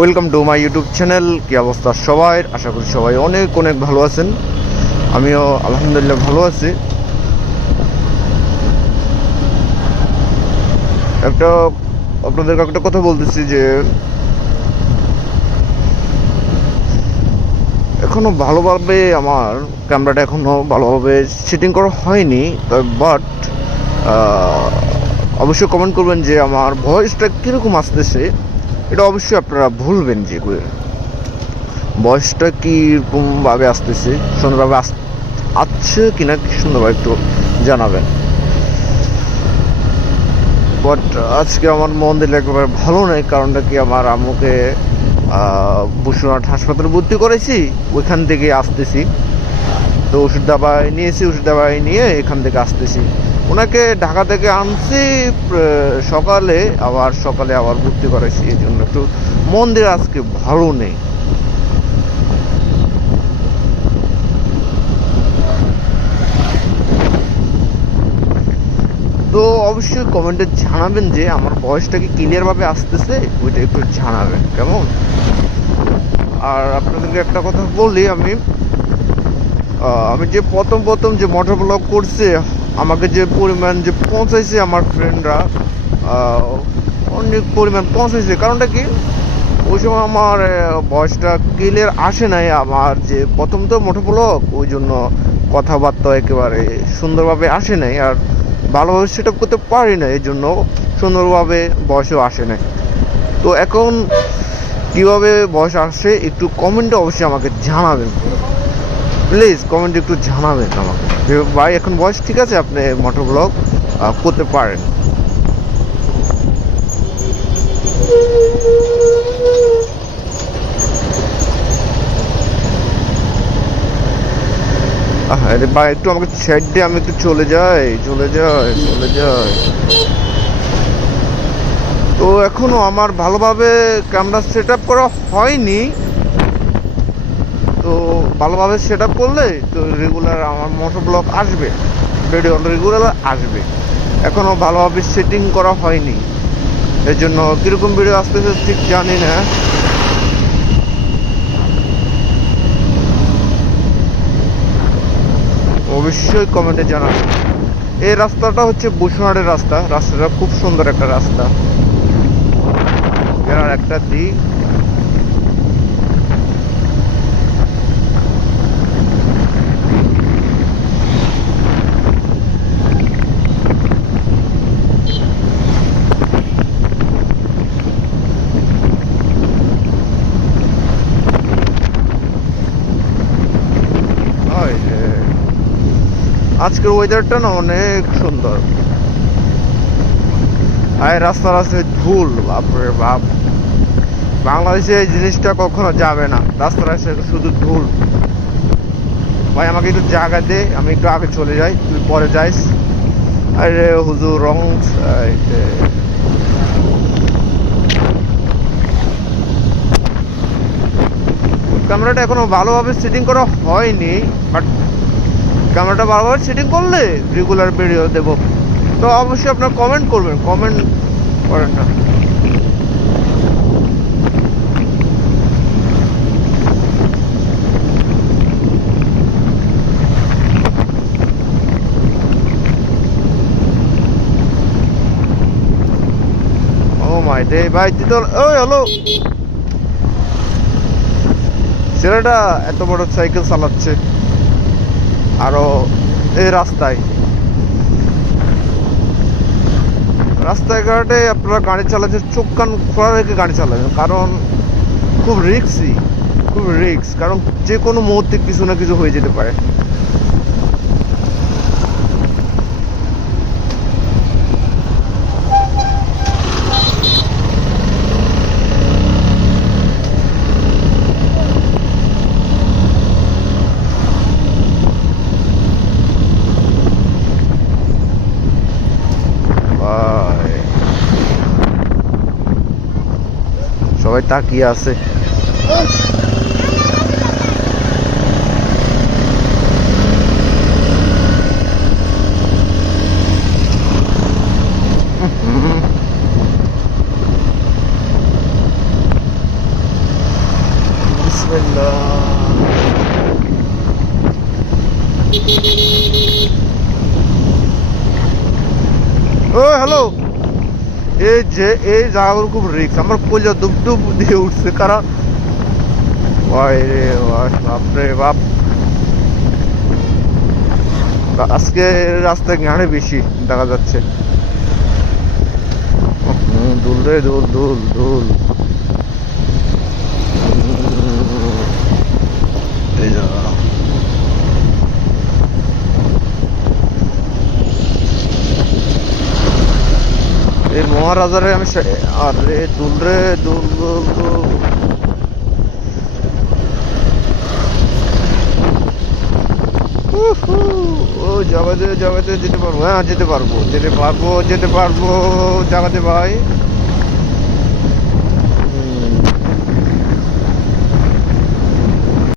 Welcome to my YouTube channel. কি অবস্থা সবাই? আশা করি সবাই অনেক অনেক ভালো আছেন। আমিও আলহামদুলিল্লাহ ভালো আছি। একটা আপনাদেরকে একটা কথা বলতেছি যে এখনো ভালোভাবে আমার ক্যামেরাটা এখনো ভালোভাবে সেটিং করা হয়নি, বাট অবশ্যই কমেন্ট করবেন যে আমার ভয়েসটা কীরকম আসতেছে। এটা অবশ্যই আপনারা ভুলবেন যে ভয়েসটা কীরকমভাবে আসতেছে, সুন্দরভাবে আসছে কিনা সুন্দরভাবে একটু জানাবেন। বাট আজকে আমার মন দিলে একেবারে ভালো নেই। কারণটা কি, আমার আম্মুকে বসুরহাট হাসপাতালে ভর্তি করেছি, ওইখান থেকে আসতেছি। তো ওষুধ দাবাই নিয়েছি, ওষুধ দাবাই নিয়ে এখান থেকে আসতেছি। ওনাকে ঢাকা থেকে আনছি সকালে, আবার ভর্তি করেছি। এই জন্য একটু মন্দির আজকে ভালো নেই। তো অবশ্যই কমেন্টে জানাবেন যে আমার ভয়েসটা কি ক্লিয়ারভাবে আসতেছে, ওইটা একটু জানাবেন কেমন। আর আপনাদেরকে একটা কথা বলি, আমি যে প্রথম যে মোটর ব্লগ করছে, আমাকে যে পরিমাণ যে পৌঁছাইছে আমার ফ্রেন্ডরা, অনেক পরিমাণ পৌঁছাইছে। কারণটা কি, ওই সময় আমার ভয়েসটা ক্লিয়ার আসে নাই। আমার যে প্রথম তো মোটর ব্লগ, ওই জন্য কথাবার্তা একেবারে সুন্দরভাবে আসে নাই, আর ভালোভাবে সেট আপ করতে পারি না, এই জন্য সুন্দরভাবে ভয়েসও আসে নাই। তো এখন কীভাবে ভয়েস আসে একটু কমেন্টে অবশ্যই আমাকে জানাবেন, প্লিজ কমেন্টে একটু জানাবেন আমাকে যে ভাই এখন ভয়েস ঠিক আছে, আপনি মোটর ব্লগ করতে পারেন। আরে ভাই একটু আমাকে ছেড় দিয়ে আমি একটু চলে যাই। তো এখনো আমার ভালোভাবে ক্যামেরা সেট আপ করা হয়নি। তো ভালোভাবে সেট আপ করলে তো রেগুলার আমার মোটর ব্লগ আসবে, ভিডিও রেগুলার আসবে। এখনও ভালোভাবে সেটিং করা হয়নি, এর জন্য কীরকম ভিডিও আসতেছে ঠিক জানি না। অবশ্যই কমেন্টে জানাবেন। এই রাস্তাটা হচ্ছে বসুরহাটের রাস্তাটা খুব সুন্দর একটা রাস্তা, এর একটা দিক। আজকের ওয়েদারটা না অনেক সুন্দর। আর রাস্তার রাস্তায় ধুল, বাপরে বাপ। বাংলাদেশে এই জিনিসটা কখনো যাবে না, রাস্তার রাস্তায় শুধু ধুল। ভাই আমাকে একটু জায়গা দে, আমি একটু আগে চলে যাই, তুই পরে যাইস। আরে হুজুর রং সাইডে। ক্যামেরাটা এখনো ভালোভাবে সেটিং করা হয়নি, বাট ক্যামেরাটা ভালোভাবে সেটিং করলে রেগুলার ভিডিও দেব। তো অবশ্যই আপনারা কমেন্ট করবেন, কমেন্ট করেন না। ও মাই ডে ভাই, তুই তো ওই হ্যালো, ছেলেটা এত বড় সাইকেল চালাচ্ছে আরো এই রাস্তাঘাটে আপনারা গাড়ি চালাচ্ছে, চোখ কান খোলা রেখে গাড়ি চালাবেন। কারণ খুব রিক্স, কারণ যে কোনো মুহূর্তে কিছু না কিছু হয়ে যেতে পারে। সবাই তাকিয়ে আছে। বিসমিল্লাহ। ও হ্যালো, এই জায়গাগুলো খুব রিস্ক, আমার কলিজা দুব দুব দিয়ে উঠছে, কারণ ভাই রে ভাই, বাপরে বাপ, আজকে রাস্তায় গাড়ি বেশি দেখা যাচ্ছে। দুল রে দুল দুল দুল। এই যা, এই মহারাজারে আমি আরে দুল রে দুল দুল দুল। ও জাগাতে জাগাতে যেতে পারবো, হ্যাঁ যেতে পারবো যেতে পারবো যেতে পারবো জাগাতে ভাই।